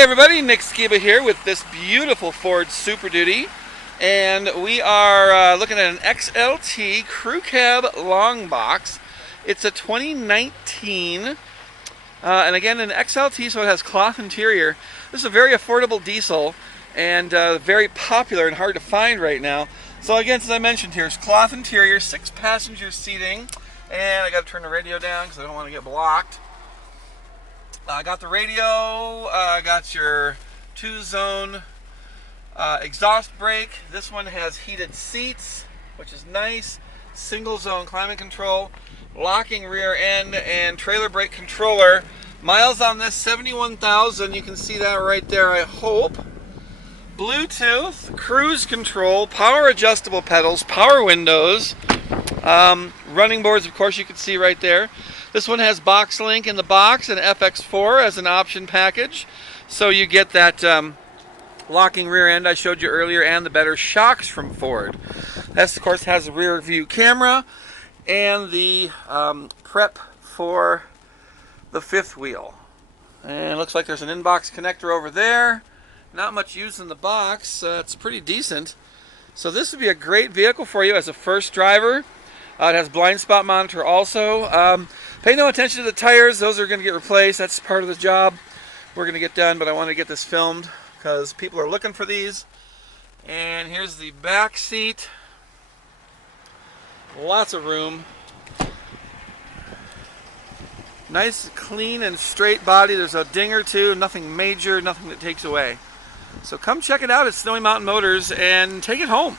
Hey everybody, Nick Skiba here with this beautiful Ford Super Duty, and we are looking at an XLT Crew Cab Long Box. It's a 2019, and again an XLT, so it has cloth interior. This is a very affordable diesel and very popular and hard to find right now. So again, as I mentioned here, it's cloth interior, 6-passenger seating, and I got to turn the radio down because I don't want to get blocked. I got the radio, I got your 2-zone exhaust brake. This one has heated seats, which is nice. Single zone climate control, locking rear end, and trailer brake controller. Miles on this, 71,000. You can see that right there, I hope. Bluetooth, cruise control, power adjustable pedals, power windows, running boards, of course, you can see right there. This one has box link in the box and FX4 as an option package. So you get that locking rear end I showed you earlier and the better shocks from Ford. This, of course, has a rear view camera and the prep for the fifth wheel. And it looks like there's an inbox connector over there. Not much use in the box. It's pretty decent. So this would be a great vehicle for you as a first driver. It has blind spot monitor also. Pay no attention to the tires. Those are going to get replaced. That's part of the job we're going to get done, but I want to get this filmed because people are looking for these. And here's the back seat. Lots of room. Nice, clean, and straight body. There's a ding or two. Nothing major, nothing that takes away. So come check it out at Snowy Mountain Motors and take it home.